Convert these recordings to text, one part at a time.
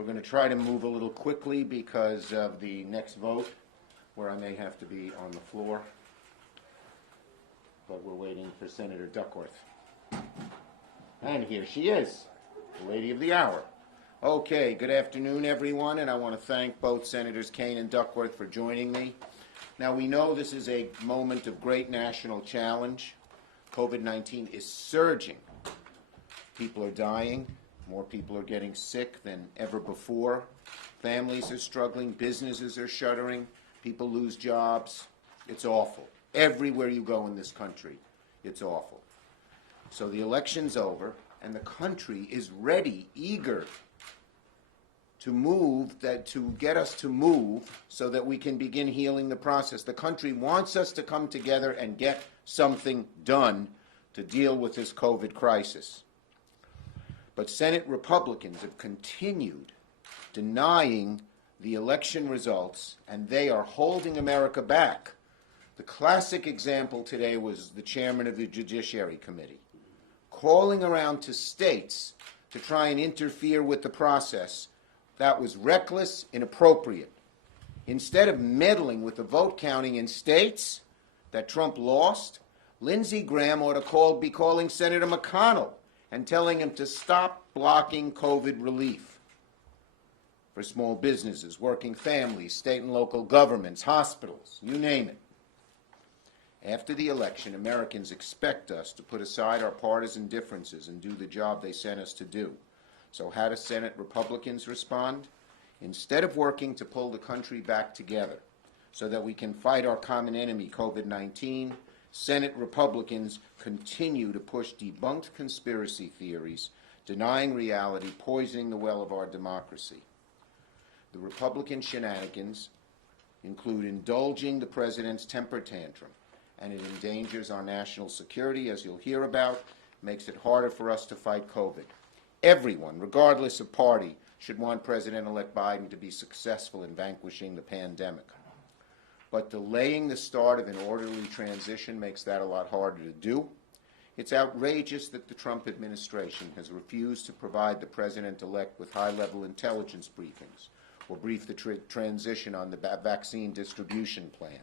We're going to try to move a little quickly because of the next vote, where I may have to be on the floor. But we're waiting for Senator Duckworth. And here she is, the lady of the hour. Okay, good afternoon, everyone, and I want to thank both Senators Kaine and Duckworth for joining me. Now, we know this is a moment of great national challenge. COVID-19 is surging. People are dying. More people are getting sick than ever before. Families are struggling. Businesses are shuttering. People lose jobs. It's awful. Everywhere you go in this country, it's awful. So the election's over, and the country is ready, eager to move, to get us to move so that we can begin healing the process. The country wants us to come together and get something done to deal with this COVID crisis. But Senate Republicans have continued denying the election results, and they are holding America back. The classic example today was the chairman of the Judiciary Committee calling around to states to try and interfere with the process. That was reckless, inappropriate. Instead of meddling with the vote counting in states that Trump lost, Lindsey Graham ought to be calling Senator McConnell and telling him to stop blocking COVID relief for small businesses, working families, state and local governments, hospitals, you name it. After the election, Americans expect us to put aside our partisan differences and do the job they sent us to do. So how do Senate Republicans respond? Instead of working to pull the country back together so that we can fight our common enemy, COVID-19, Senate Republicans continue to push debunked conspiracy theories, denying reality, poisoning the well of our democracy. The Republican shenanigans include indulging the president's temper tantrum, and it endangers our national security, as you'll hear about, makes it harder for us to fight COVID. Everyone, regardless of party, should want President-elect Biden to be successful in vanquishing the pandemic. But delaying the start of an orderly transition makes that a lot harder to do. It's outrageous that the Trump administration has refused to provide the president-elect with high-level intelligence briefings or brief the transition on the vaccine distribution plan.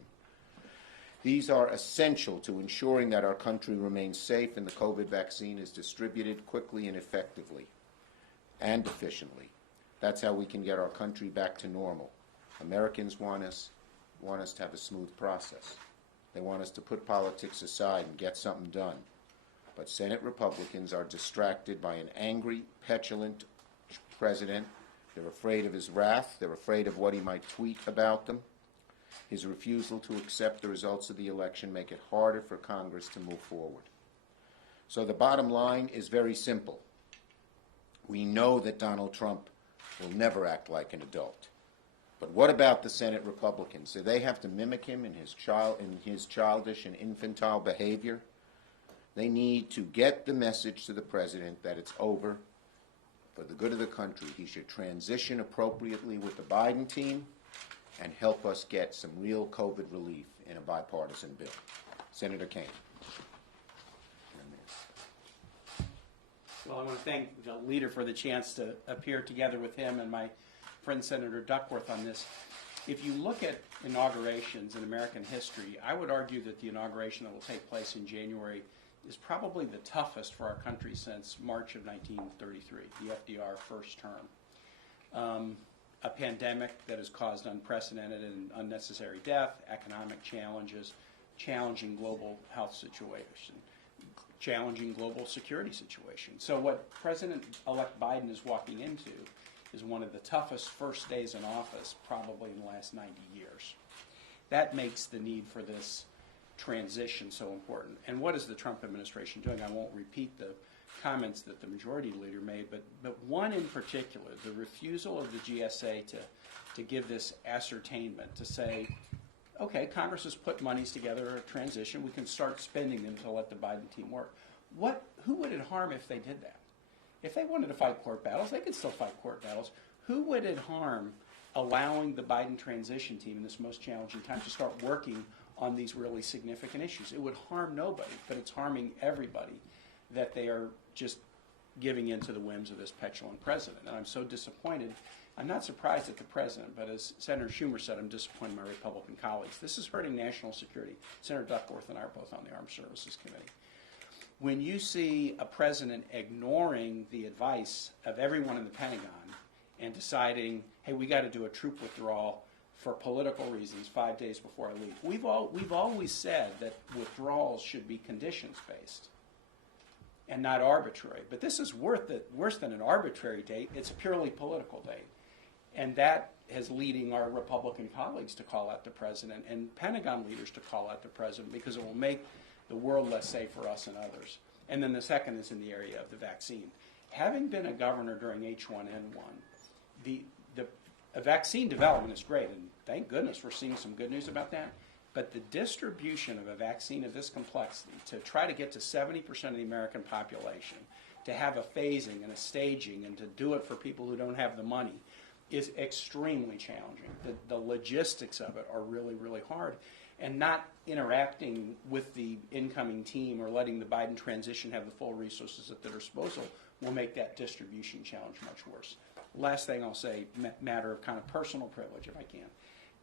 These are essential to ensuring that our country remains safe and the COVID vaccine is distributed quickly and effectively and efficiently. That's how we can get our country back to normal. Americans want us to have a smooth process. They want us to put politics aside and get something done. But Senate Republicans are distracted by an angry, petulant president. They're afraid of his wrath. They're afraid of what he might tweet about them. His refusal to accept the results of the election make it harder for Congress to move forward. So the bottom line is very simple. We know that Donald Trump will never act like an adult. But what about the Senate Republicans? Do they have to mimic him in his childish and infantile behavior? They need to get the message to the president that it's over. For the good of the country, he should transition appropriately with the Biden team and help us get some real COVID relief in a bipartisan bill. Senator Kaine. Well, I want to thank the leader for the chance to appear together with him and my friend Senator Duckworth on this. If you look at inaugurations in American history, I would argue that the inauguration that will take place in January is probably the toughest for our country since March of 1933, the FDR first term. A pandemic that has caused unprecedented and unnecessary death, economic challenges, challenging global health situation, challenging global security situation. So what President-elect Biden is walking into is one of the toughest first days in office probably in the last 90 years. That makes the need for this transition so important. And what is the Trump administration doing? I won't repeat the comments that the majority leader made, but one in particular, the refusal of the GSA to give this ascertainment, to say, okay, Congress has put monies together, a transition, we can start spending them to let the Biden team work. Who would it harm if they did that? If they wanted to fight court battles, they could still fight court battles. Who would it harm allowing the Biden transition team in this most challenging time to start working on these really significant issues? It would harm nobody, but it's harming everybody that they are just giving in to the whims of this petulant president. And I'm so disappointed I'm not surprised at the president, but as Senator Schumer said, I'm disappointed in my Republican colleagues. This is hurting national security. Senator Duckworth and I are both on the Armed Services Committee. When you see a president ignoring the advice of everyone in the Pentagon and deciding, hey, we got to do a troop withdrawal for political reasons 5 days before I leave. We've always said that withdrawals should be conditions-based and not arbitrary. But this is worse than an arbitrary date. It's a purely political date. And that is leading our Republican colleagues to call out the president and Pentagon leaders to call out the president because it will make the world less safe for us and others. And then the second is in the area of the vaccine. Having been a governor during H1N1, the vaccine development is great, and thank goodness we're seeing some good news about that. But the distribution of a vaccine of this complexity, to try to get to 70% of the American population, to have a phasing and a staging, and to do it for people who don't have the money, is extremely challenging. The logistics of it are really, really hard. And not interacting with the incoming team or letting the Biden transition have the full resources at their disposal will make that distribution challenge much worse. Last thing I'll say, matter of kind of personal privilege, if I can.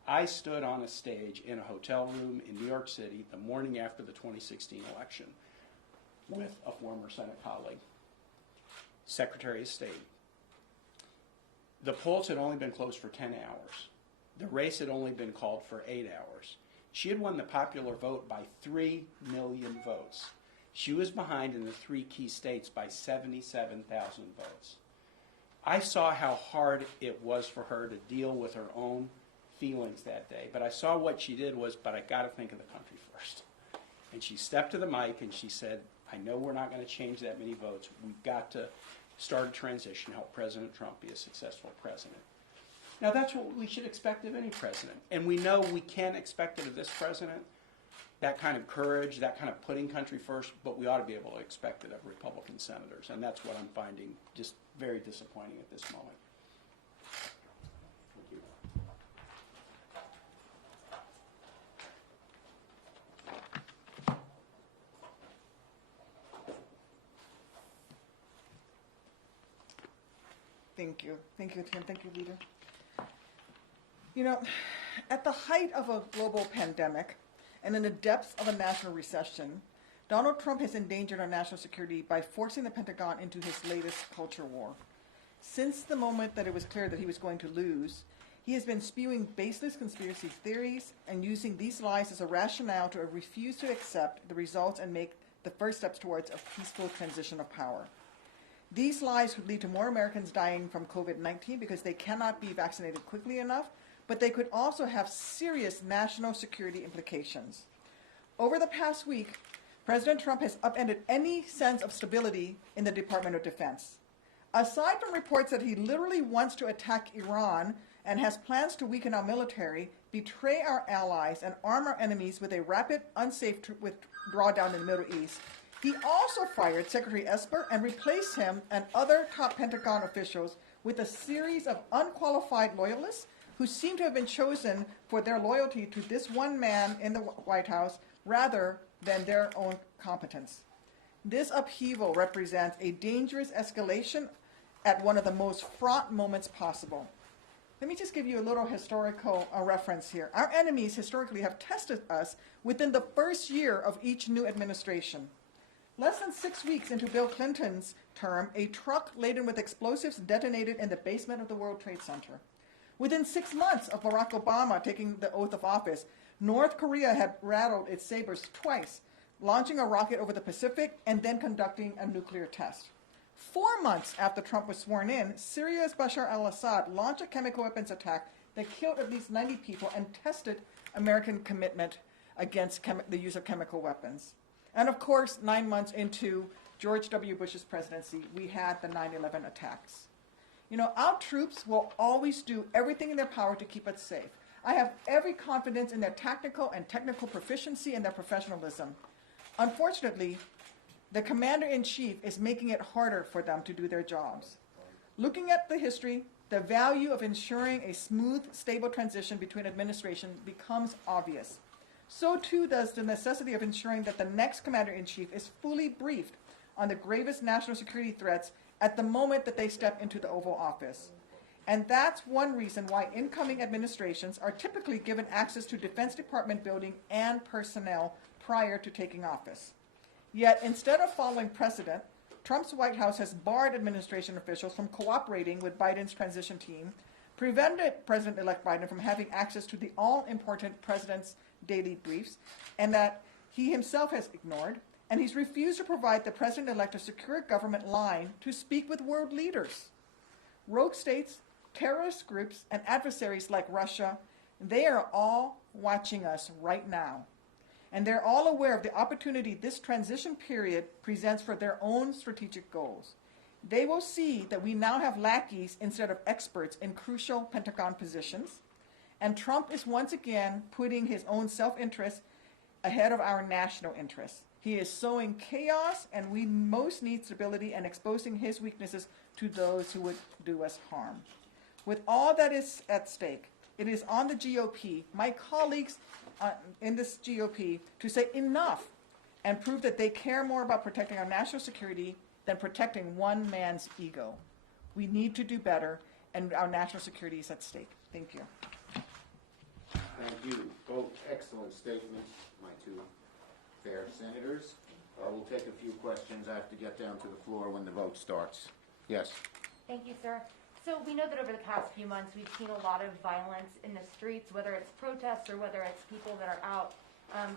I stood on a stage in a hotel room in New York City the morning after the 2016 election with a former Senate colleague, Secretary of State. The polls had only been closed for 10 hours. The race had only been called for 8 hours. She had won the popular vote by 3 million votes. She was behind in the 3 key states by 77,000 votes. I saw how hard it was for her to deal with her own feelings that day, but I saw what she did was, but I got to think of the country first. And she stepped to the mic and she said, I know we're not going to change that many votes. We've got to start a transition, help President Trump be a successful president. Now, that's what we should expect of any president. And we know we can't expect it of this president, that kind of courage, that kind of putting country first, but we ought to be able to expect it of Republican senators. And that's what I'm finding just very disappointing at this moment. Thank you. Thank you. Thank you, Tim. Thank you, Leader. You know, at the height of a global pandemic and in the depths of a national recession, Donald Trump has endangered our national security by forcing the Pentagon into his latest culture war. Since the moment that it was clear that he was going to lose, he has been spewing baseless conspiracy theories and using these lies as a rationale to refuse to accept the results and make the first steps towards a peaceful transition of power. These lies would lead to more Americans dying from COVID-19 because they cannot be vaccinated quickly enough, but they could also have serious national security implications. Over the past week, President Trump has upended any sense of stability in the Department of Defense. Aside from reports that he literally wants to attack Iran and has plans to weaken our military, betray our allies, and arm our enemies with a rapid, unsafe drawdown in the Middle East, he also fired Secretary Esper and replaced him and other top Pentagon officials with a series of unqualified loyalists who seem to have been chosen for their loyalty to this one man in the White House rather than their own competence. This upheaval represents a dangerous escalation at one of the most fraught moments possible. Let me just give you a little historical reference here. Our enemies historically have tested us within the first year of each new administration. Less than 6 weeks into Bill Clinton's term, a truck laden with explosives detonated in the basement of the World Trade Center. Within 6 months of Barack Obama taking the oath of office, North Korea had rattled its sabers twice, launching a rocket over the Pacific and then conducting a nuclear test. 4 months after Trump was sworn in, Syria's Bashar al-Assad launched a chemical weapons attack that killed at least 90 people and tested American commitment against the use of chemical weapons. And of course, 9 months into George W. Bush's presidency, we had the 9/11 attacks. You know, our troops will always do everything in their power to keep us safe. I have every confidence in their tactical and technical proficiency and their professionalism. Unfortunately, the commander-in-chief is making it harder for them to do their jobs. Looking at the history, the value of ensuring a smooth, stable transition between administrations becomes obvious. So too does the necessity of ensuring that the next commander-in-chief is fully briefed on the gravest national security threats at the moment that they step into the Oval Office. And that's one reason why incoming administrations are typically given access to Defense Department building and personnel prior to taking office. Yet, instead of following precedent, Trump's White House has barred administration officials from cooperating with Biden's transition team, prevented President-elect Biden from having access to the all-important president's daily briefs, and that he himself has ignored, and he's refused to provide the president-elect a secure government line to speak with world leaders. Rogue states, terrorist groups, and adversaries like Russia, they are all watching us right now. And they're all aware of the opportunity this transition period presents for their own strategic goals. They will see that we now have lackeys instead of experts in crucial Pentagon positions, and Trump is once again putting his own self-interest ahead of our national interests. He is sowing chaos, and we most need stability and exposing his weaknesses to those who would do us harm. With all that is at stake, it is on the GOP, my colleagues in this GOP, to say enough and prove that they care more about protecting our national security than protecting one man's ego. We need to do better, and our national security is at stake. Thank you. Thank you. Both excellent statements, my two fair senators. We'll take a few questions. I have to get down to the floor when the vote starts. Yes. Thank you, sir. So we know that over the past few months we've seen a lot of violence in the streets, whether it's protests or whether it's people that are out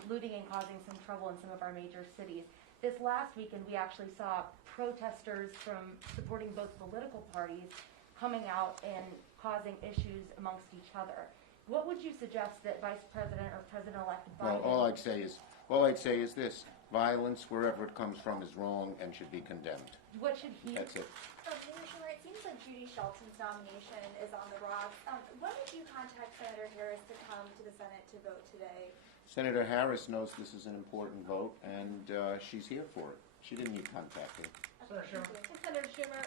looting and causing some trouble in some of our major cities. This last weekend we actually saw protesters from supporting both political parties coming out and causing issues amongst each other. What would you suggest that Vice President or President-elect Biden... Well, all I'd say is this. Violence, wherever it comes from, is wrong and should be condemned. What should he... That's it. Mayor Schumer, it seems like Judy Shelton's nomination is on the rocks. When did you contact Senator Harris to come to the Senate to vote today? Senator Harris knows this is an important vote, and she's here for it. She didn't need contacting. Senator Schumer,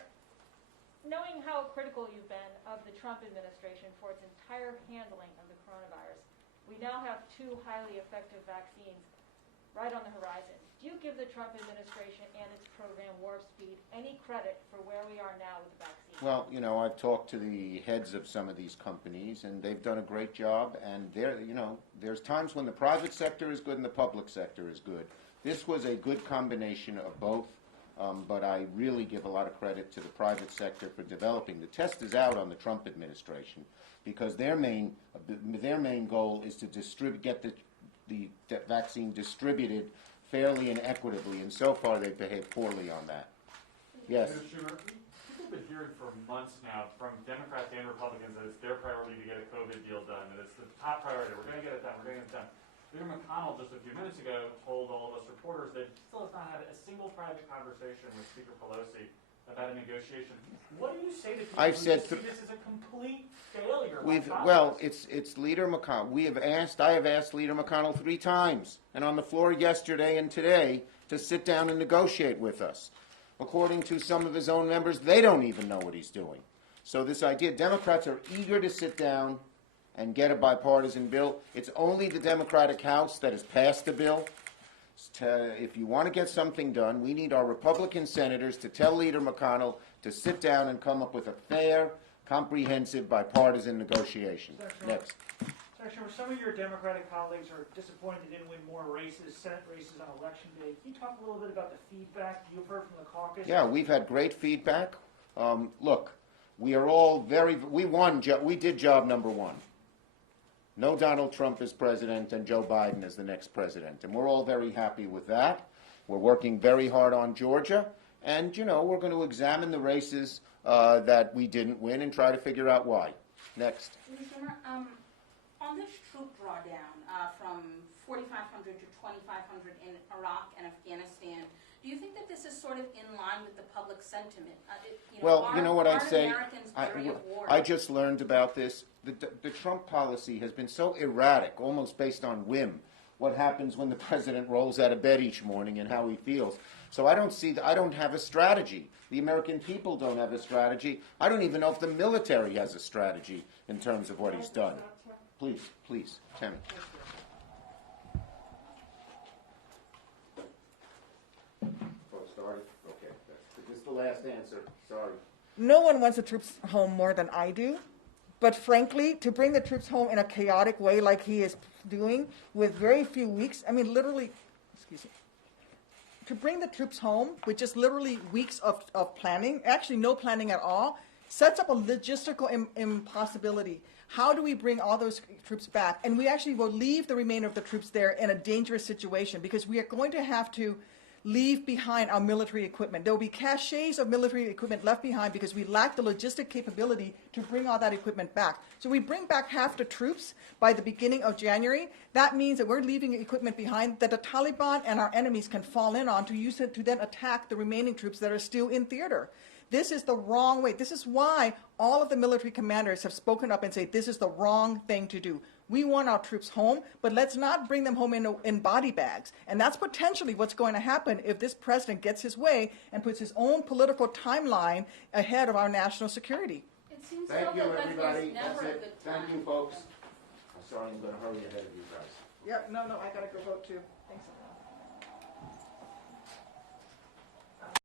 knowing how critical you've been of the Trump administration for its entire handling of the coronavirus, we now have 2 highly effective vaccines right on the horizon. Do you give the Trump administration and its program Warp Speed any credit for where we are now with the vaccine? Well, you know, I've talked to the heads of some of these companies, and they've done a great job. And there's times when the private sector is good and the public sector is good. This was a good combination of both. But I really give a lot of credit to the private sector for developing. The test is out on the Trump administration because their main goal is to get the vaccine distributed fairly and equitably, and so far they've behaved poorly on that. Yes. Mr. Schumer, people have been hearing for months now from Democrats and Republicans that it's their priority to get a COVID deal done, that it's the top priority. We're going to get it done. We're going to get it done. Leader McConnell just a few minutes ago told all of us reporters that he still has not had a single private conversation with Speaker Pelosi about a negotiation. What do you say to people I've who said see this as a complete failure? It's Leader McConnell. I have asked Leader McConnell 3 times, and on the floor yesterday and today, to sit down and negotiate with us. According to some of his own members, they don't even know what he's doing. So this idea, Democrats are eager to sit down and get a bipartisan bill. It's only the Democratic House that has passed the bill. If you want to get something done, we need our Republican senators to tell Leader McConnell to sit down and come up with a fair, comprehensive, bipartisan negotiation. Next. Senator Schumer, some of your Democratic colleagues are disappointed they didn't win more races, Senate races on Election Day. Can you talk a little bit about the feedback you've heard from the caucus? Yeah, we've had great feedback. Look, we are all we did job number 1. No Donald Trump as president and Joe Biden as the next president. And we're all very happy with that. We're working very hard on Georgia. And, we're going to examine the races that we didn't win and try to figure out why. Next. Mr. Schumer, on this troop drawdown from 4,500 to 2,500 in Iraq and Afghanistan, do you think that this is sort of in line with the public sentiment? You know what I'd say? Americans weary of war? I just learned about this. The Trump policy has been so erratic, almost based on whim, what happens when the president rolls out of bed each morning and how he feels. So I don't have a strategy. The American people don't have a strategy. I don't even know if the military has a strategy in terms of what he's done. Please, Tammy. Started? Okay. This is the last answer. Sorry. No one wants the troops home more than I do. But frankly, to bring the troops home in a chaotic way like he is doing with very few weeks, I mean, literally, excuse me, to bring the troops home with just literally weeks of planning, actually no planning at all, sets up a logistical impossibility. How do we bring all those troops back? And we actually will leave the remainder of the troops there in a dangerous situation because we are going to have to leave behind our military equipment. There will be caches of military equipment left behind because we lack the logistic capability to bring all that equipment back. So we bring back half the troops by the beginning of January. That means that we're leaving equipment behind that the Taliban and our enemies can fall in on to use it to then attack the remaining troops that are still in theater. This is the wrong way. This is why all of the military commanders have spoken up and said this is the wrong thing to do. We want our troops home, but let's not bring them home in body bags. And that's potentially what's going to happen if this president gets his way and puts his own political timeline ahead of our national security. It seems Thank you, though that everybody. there's never That's a it. good time. Thank you, folks. I'm sorry, I'm going to hurry ahead of you guys. Yeah, no, I got to go vote too. Thanks, everyone.